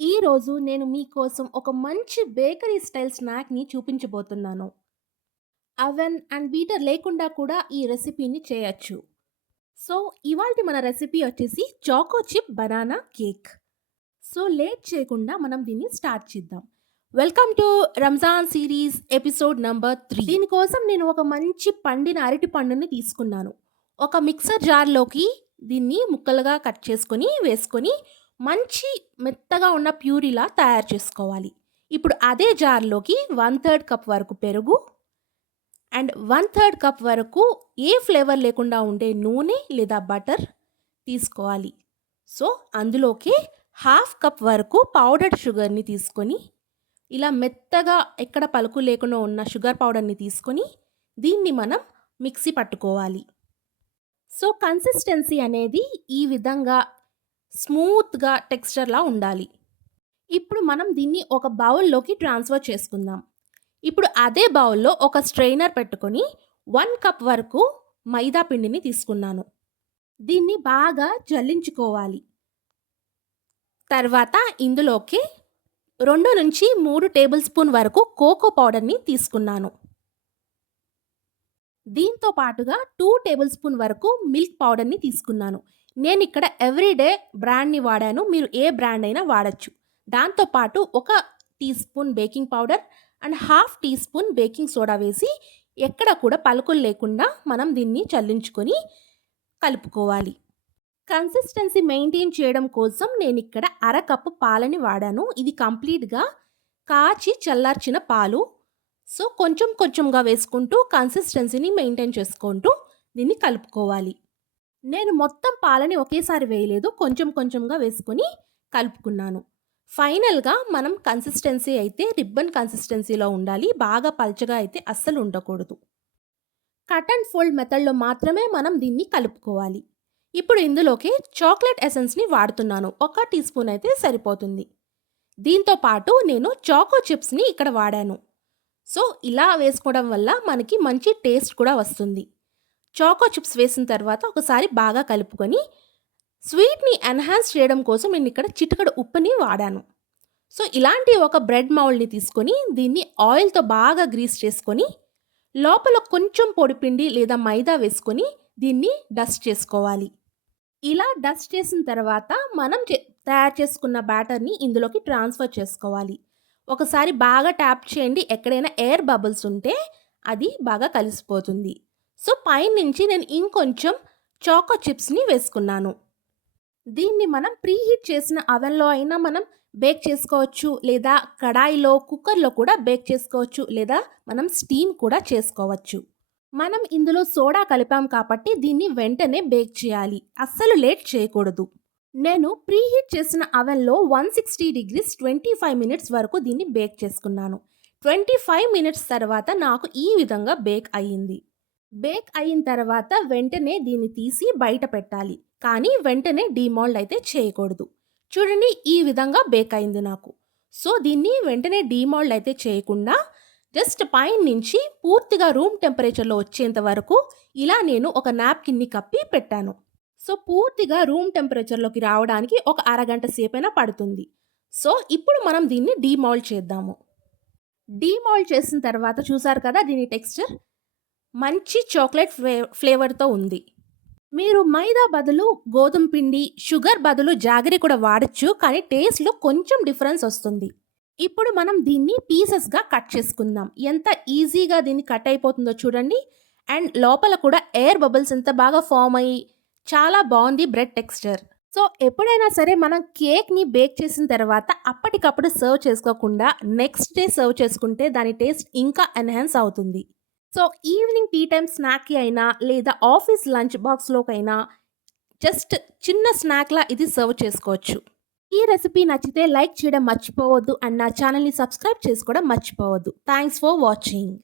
ఈరోజు నేను మీకోసం ఒక మంచి బేకరీ స్టైల్ స్నాక్‌ని చూపించబోతున్నాను. అవెన్ అండ్ బీటర్ లేకుండా కూడా ఈ రెసిపీని చేయొచ్చు. సో, ఇవాల్టి మన రెసిపీ వచ్చేసి choco chip banana cake. So, late చేయకుండా మనం దీన్ని స్టార్ట్ చేద్దాం. Welcome to Ramzan series episode number 3. దీనికోసం నేను ఒక మంచి పండిన అరటి పండుని తీసుకున్నాను. ఒక మిక్సర్ జార్‌లోకి దీన్ని ముక్కలుగా కట్ చేసుకొని, వేసుకొని మంచి మెత్తగా ఉన్న ప్యూరీలా తయారు చేసుకోవాలి. ఇప్పుడు అదే జార్‌లోకి 1/3 కప్ వరకు పెరుగు అండ్ 1/3 కప్ వరకు ఏ ఫ్లేవర్ లేకుండా ఉండే నూనె లేదా బటర్ తీసుకోవాలి. సో, అందులోకి హాఫ్ కప్ వరకు పౌడర్డ్ షుగర్‌ని తీసుకొని, ఇలా మెత్తగా ఎక్కడ పలుకు లేకుండా ఉన్న షుగర్ పౌడర్‌ని తీసుకొని, దీన్ని మనం మిక్సీ పట్టుకోవాలి. సో, కన్సిస్టెన్సీ అనేది ఈ విధంగా స్మూత్‌గా టెక్స్చర్‌లా ఉండాలి. ఇప్పుడు మనం దీన్ని ఒక బౌల్‌లోకి ట్రాన్స్‌ఫర్ చేసుకుందాం. ఇప్పుడు అదే బౌల్‌లో ఒక స్ట్రెయినర్ పెట్టుకొని 1 కప్ వరకు మైదా పిండిని తీసుకున్నాను. దీన్ని బాగా జల్లించుకోవాలి. తర్వాత ఇందులోకి 2-3 టేబుల్ స్పూన్ వరకు కోకో పౌడర్‌ని తీసుకున్నాను. దీంతో పాటుగా 2 టేబుల్ స్పూన్ వరకు మిల్క్ పౌడర్‌ని తీసుకున్నాను. నేనిక్కడ ఎవ్రీడే బ్రాండ్‌ని వాడాను. మీరు ఏ బ్రాండ్ అయినా వాడొచ్చు. దాంతో పాటు ఒక teaspoon baking powder and half teaspoon baking soda వేసి ఎక్కడ కూడా పలుకులు లేకుండా మనం దీన్ని చల్లించుకొని కలుపుకోవాలి. కన్సిస్టెన్సీ మెయింటైన్ చేయడం కోసం నేనిక్కడ అరకప్పు పాలని వాడాను. ఇది కంప్లీట్‌గా కాచి చల్లార్చిన పాలు. సో, కొంచెం కొంచెంగా వేసుకుంటూ కన్సిస్టెన్సీని మెయింటైన్ చేసుకుంటూ దీన్ని కలుపుకోవాలి. నేను మొత్తం పాలని ఒకేసారి వేయలేదు. కొంచెం కొంచెంగా వేసుకొని కలుపుకున్నాను. ఫైనల్‌గా మనం కన్సిస్టెన్సీ అయితే రిబ్బన్ కన్సిస్టెన్సీలో ఉండాలి. బాగా పల్చగా అయితే అస్సలు ఉండకూడదు. కట్ అండ్ ఫోల్డ్ మెథడ్‌లో మాత్రమే మనం దీన్ని కలుపుకోవాలి. ఇప్పుడు ఇందులోకి చాక్లెట్ ఎసెన్స్‌ని వాడుతున్నాను. ఒక టీ స్పూన్ అయితే సరిపోతుంది. దీంతో పాటు నేను చాకో చిప్స్‌ని ఇక్కడ వాడాను. సో, ఇలా వేసుకోవడం వల్ల మనకి మంచి టేస్ట్ కూడా వస్తుంది. చాకో చిప్స్ వేసిన తర్వాత ఒకసారి బాగా కలుపుకొని స్వీట్‌ని ఎన్హాన్స్ చేయడం కోసం నేను ఇక్కడ చిటికెడు ఉప్పుని వాడాను. సో, ఇలాంటి ఒక బ్రెడ్ మౌల్డ్‌ని తీసుకొని దీన్ని ఆయిల్‌తో బాగా గ్రీస్ చేసుకొని లోపల కొంచెం పొడిపిండి లేదా మైదా వేసుకొని దీన్ని డస్ట్ చేసుకోవాలి. ఇలా డస్ట్ చేసిన తర్వాత మనం తయారు చేసుకున్న బ్యాటర్‌ని ఇందులోకి ట్రాన్స్‌ఫర్ చేసుకోవాలి. ఒకసారి బాగా ట్యాప్ చేయండి. ఎక్కడైనా ఎయిర్ బబుల్స్ ఉంటే అది బాగా కలిసిపోతుంది. సో, పైనుంచి నేను ఇంకొంచెం చాకో చిప్స్‌ని వేసుకున్నాను. దీన్ని మనం ప్రీహీట్ చేసిన అవెన్‌లో అయినా మనం బేక్ చేసుకోవచ్చు. లేదా కడాయిలో, కుక్కర్‌లో కూడా బేక్ చేసుకోవచ్చు. లేదా మనం స్టీమ్ కూడా చేసుకోవచ్చు. మనం ఇందులో సోడా కలిపాం కాబట్టి దీన్ని వెంటనే బేక్ చేయాలి. అస్సలు లేట్ చేయకూడదు. నేను ప్రీహీట్ చేసిన అవెన్‌లో 160 డిగ్రీస్ 25 మినిట్స్ వరకు దీన్ని బేక్ చేసుకున్నాను. 25 మినిట్స్ తర్వాత నాకు ఈ విధంగా బేక్ అయ్యింది. బేక్ అయిన తర్వాత వెంటనే దీన్ని తీసి బయట పెట్టాలి. కానీ వెంటనే డీమోల్డ్ అయితే చేయకూడదు. చూడండి, ఈ విధంగా బేక్ అయింది నాకు. సో, దీన్ని వెంటనే డీమోల్డ్ అయితే చేయకుండా జస్ట్ పైనుంచి పూర్తిగా రూమ్ టెంపరేచర్‌లో వచ్చేంత వరకు ఇలా నేను ఒక నాప్కిన్‌ని కప్పి పెట్టాను. సో, పూర్తిగా రూమ్ టెంపరేచర్‌లోకి రావడానికి ఒక అరగంట సేపైనా పడుతుంది. సో, ఇప్పుడు మనం దీన్ని డీమోల్డ్ చేద్దాము. డీమోల్డ్ చేసిన తర్వాత చూసారు కదా, దీని టెక్స్చర్ మంచి చాక్లెట్ ఫ్లేవర్‌తో ఉంది. మీరు మైదా బదులు గోధుమ పిండి, షుగర్ బదులు జాగరి కూడా వాడొచ్చు. కానీ టేస్ట్‌లో కొంచెం డిఫరెన్స్ వస్తుంది. ఇప్పుడు మనం దీన్ని పీసెస్‌గా కట్ చేసుకుందాం. ఎంత ఈజీగా దీన్ని కట్ అయిపోతుందో చూడండి. అండ్ లోపల కూడా ఎయిర్ బబుల్స్ ఎంత బాగా ఫార్మ్ అయ్యి చాలా బాగుంది బ్రెడ్ టెక్స్చర్. సో, ఎప్పుడైనా సరే మనం కేక్‌ని బేక్ చేసిన తర్వాత అప్పటికప్పుడు సర్వ్ చేసుకోకుండా నెక్స్ట్ డే సర్వ్ చేసుకుంటే దాని టేస్ట్ ఇంకా ఎన్హాన్స్ అవుతుంది. సో, ఈవినింగ్ టీ టైమ్ స్నాక్‌కి అయినా లేదా ఆఫీస్ లంచ్ బాక్స్‌లోకైనా జస్ట్ చిన్న స్నాక్‌లా ఇది సర్వ్ చేసుకోవచ్చు. ఈ రెసిపీ నచ్చితే లైక్ చేయడం మర్చిపోవద్దు అండ్ నా ఛానల్‌ని సబ్స్క్రైబ్ చేసుకోవడం మర్చిపోవద్దు. Thanks for watching.